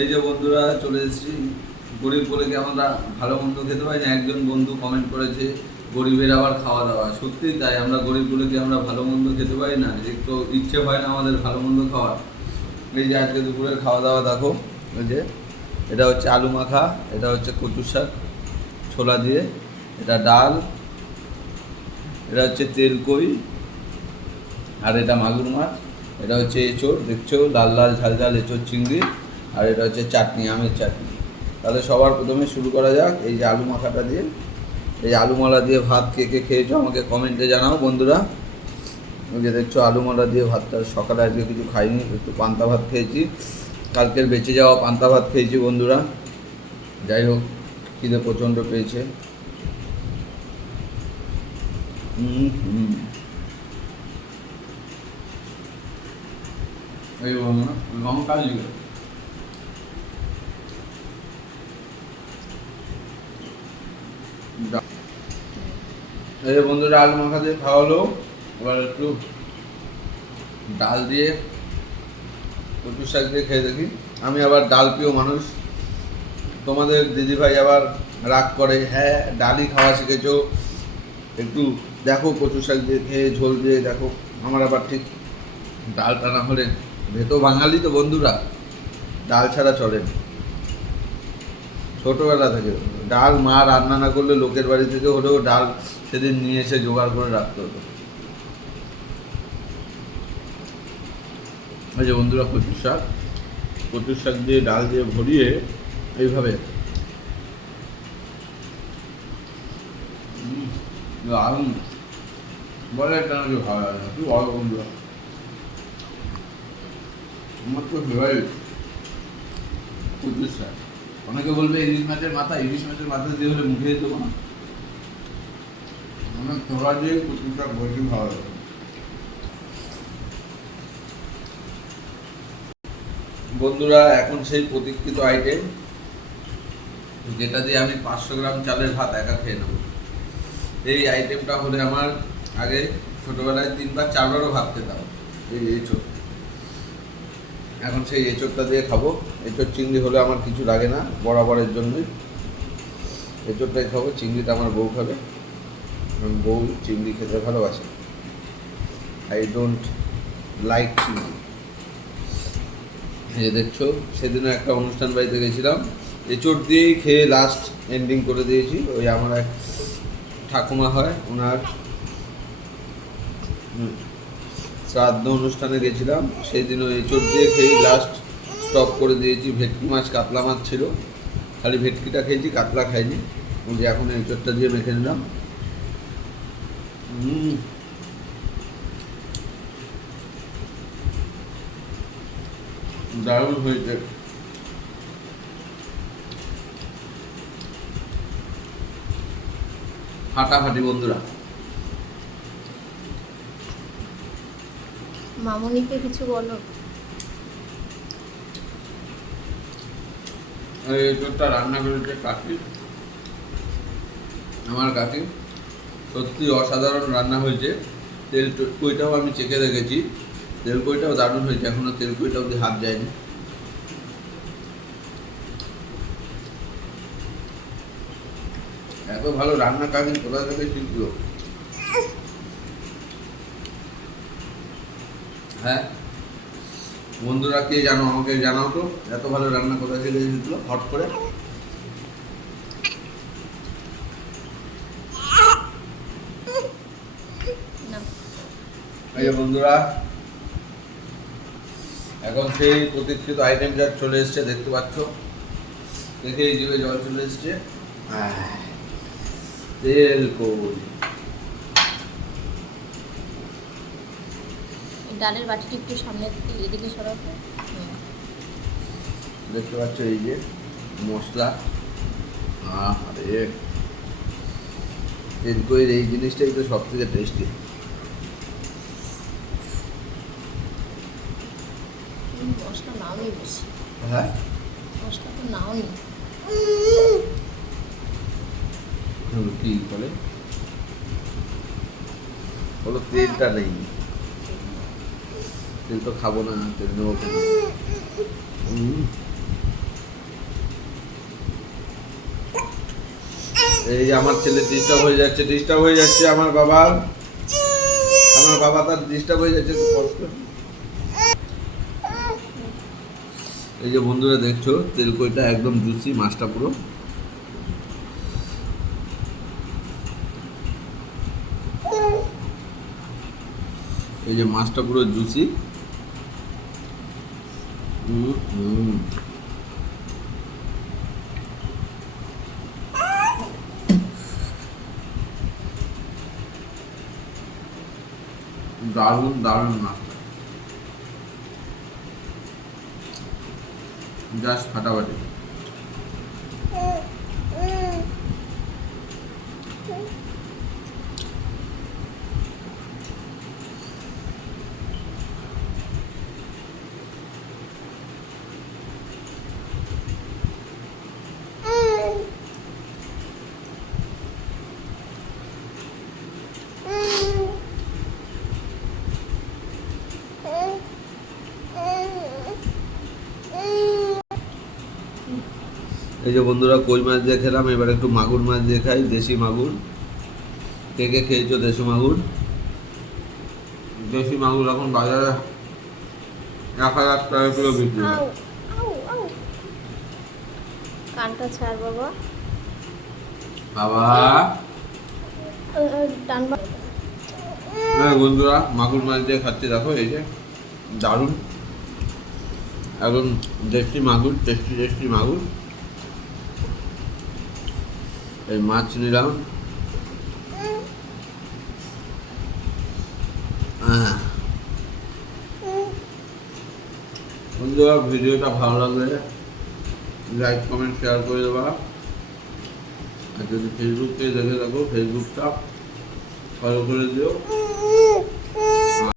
এই যে বন্ধুরা চলে এসেছি। গরিব বলে কি আমরা ভালো মন্দ খেতে পারি না? একজন বন্ধু কমেন্ট করেছে, গরিবের আবার খাওয়া দাওয়া। সত্যি তাই, আমরা গরিব বলে কি আমরা ভালো মন্দ খেতে পারি না? একটু ইচ্ছে হয় না আমাদের ভালো মন্দ খাওয়ার। এই যে আজকে দুপুরের খাওয়া দাওয়া দেখো, এই যে, এটা হচ্ছে আলু মাখা, এটা হচ্ছে কচু শাক, ছোলা দিয়ে, এটা ডাল, এটা হচ্ছে তেলকই আর এটা মাগুর মাছ, এটা হচ্ছে এঁচোড়, দেখছ? লাল লাল ঝাল ঝাল এঁচোড় চিংড়ি। আর এটা হচ্ছে চাটনি, আমের চাটনি। তাহলে সবার প্রথমে শুরু করা যাক, এই যে আলু মাখাটা দিয়ে। এই আলু মালা দিয়ে ভাত কে কে খেয়েছো আমাকে কমেন্টে জানাও বন্ধুরা। যে দেখছ আলু মালা দিয়ে ভাতটা, সকালে আজকে কিছু খাইনি, একটু পান্তা ভাত খেয়েছি। কালকের বেঁচে যাওয়া পান্তা ভাত খেয়েছি বন্ধুরা। যাই হোক, খিদে প্রচণ্ড পেয়েছে। লঙ্কা এই বন্ধুরা, আলু মাখা দিয়ে খাওয়া হলো এবার একটু ডাল দিয়ে কচু শাক দিয়ে খেয়ে দেখি। আমি আবার ডাল প্রিয় মানুষ। তোমাদের দিদিভাই আবার রাগ করে হ্যাঁ ডালই খাওয়া শিখেছো। একটু দেখো কচু শাক দিয়ে খেয়ে, ঝোল দিয়ে দেখো। আমার আবার ঠিক ডালটা না হলে ভেতো বাঙালি তো বন্ধুরা, ডাল ছাড়া চলে না। ছোটবেলা থেকে। ডাল মা রান্না না করলে লোকের বাড়ি থেকে হলেও ডাল সেদিন নিয়ে এসে জোগাড় করে রাখতে হতো। যে বন্ধুরা, কচুর শাক। কচুর শাক দিয়ে ডাল দিয়ে ভরিয়ে এইভাবে বলে একটা নাকি ভালো লাগে না। তুই বন্ধুরা? আমার তো ফেভারিট কচুর শাক। অনেকে বলবে ইলিশ মাছের মাথা ইলিশ মাছের মাথা দিয়ে হলে মুখে দেবো না। আমার তোরা কচুর শাক বেশি ভালো বন্ধুরা এখন সেই প্রতীক্ষিত আইটেম যেটা দিয়ে আমি পাঁচশো গ্রাম চালের ভাত একা খেয়ে নেব। এই আইটেমটা হলে আমার আগে ছোটবেলায় তিনবার চারবারও ভাত খেতাম। এই এঁচোড় এখন সেই এঁচোড়টা দিয়ে খাব। এঁচোড় চিংড়ি হলে আমার কিছু লাগে না, বরাবরের জন্যই। এঁচোড়টাই খাব, চিংড়িটা আমার বউ খাবে। এবং বউ চিংড়ি খেতে ভালোবাসে। আই ডোন্ট লাইক চিংড়ি। এই দেখছ, সেদিনও একটা অনুষ্ঠান বাড়িতে গেছিলাম। এঁচোড় দিয়েই খেয়ে লাস্ট এন্ডিং করে দিয়েছি। ওই আমার এক ঠাকুমা হয়, ওনার শ্রাদ্ধ অনুষ্ঠানে গেছিলাম। সেই দিন ওই দিয়ে খেয়ে লাস্ট স্টপ করে দিয়েছি। ভেটকি মাছ, কাতলা মাছ ছিল। খালি ভেটকিটা খেয়েছি, কাতলা খাইনি। যে এখন এঁচোড়টা দিয়ে মেখে নিলাম। দারুণ হয়েছে। ফাটাফাটি বন্ধুরা। মামনিকে কিছু বলো? এই এঁচোড়টা রান্না করেছে কাকি। আমার কাকি। সত্যি অসাধারণ রান্না হয়েছে। তেল কইটাও আমি চেখে রেখেছি তেল কইটাও দারুণ হয়েছে। এখনও তেল কইটা অব্দি হাত যায়নি। এত ভালো রান্না কাকি কোথা থেকে শিখলো? হ্যাঁ? বন্ধুরা কে জানো, আমাকে জানাও তো। এত ভালো রান্না কোথা থেকে শিখলো হট করে। বন্ধুরা, এখন সেই প্রতীক্ষিত আইটেম যা চলে এসছে, দেখতে পাচ্ছ? দেখে এই জল চলে এসছে। তেল কই? ডালের বাটিটা একটু সামনে থেকে এদিকে সরাবো দেখতে পাচ্ছ এই যে মশলা। আরে এই জিনিসটাই তো সব থেকে টেস্টি তুমি মশলা নাও নি বেশি। হ্যাঁ? মশলা তো নাও নি হুম, কি বলে? বলো তেলটা নেই তেল তো খাব না, তেল নেব এই আমার ছেলে ডিস্টার্ব হয়ে যাচ্ছে ডিস্টার্ব হয়ে যাচ্ছে আমার বাবা আমার বাবা তার ডিস্টার্ব হয়ে যাচ্ছে এই যে বন্ধুরা দেখছ তেলকইটা একদম জুসি মাছটা পুরো। এই যে মাছটা পুরো জুসি দারুণ দারুণ মাছটা জাস্ট ফাটাফাটি এই যে বন্ধুরা কই মাছ দিয়ে খেলাম, এবার একটু মাগুর মাছ দিয়ে খাই, দেশি মাগুর। কে কে খেয়েছো দেশি মাগুর? দেশি মাগুর এখন বাজারে এক হাজার টাকা কিলো বিক্রি হয়। কানটা ছাড় বাবা। বাবা। ডান হ্যাঁ বন্ধুরা মাগুর মাছ দিয়ে খাচ্ছি দেখো এই যে দারুণ। একদম দেশি মাগুর টেস্টি টেস্টি মাগুর। এই মাছ নিলাম। আহ। বন্ধুরা ভিডিওটা ভালো লাগলে লাইক কমেন্ট শেয়ার করে দেওয়া আর যদি ফেসবুক পেজ দেখে থাকো ফেসবুকটা ফলো করে দিও।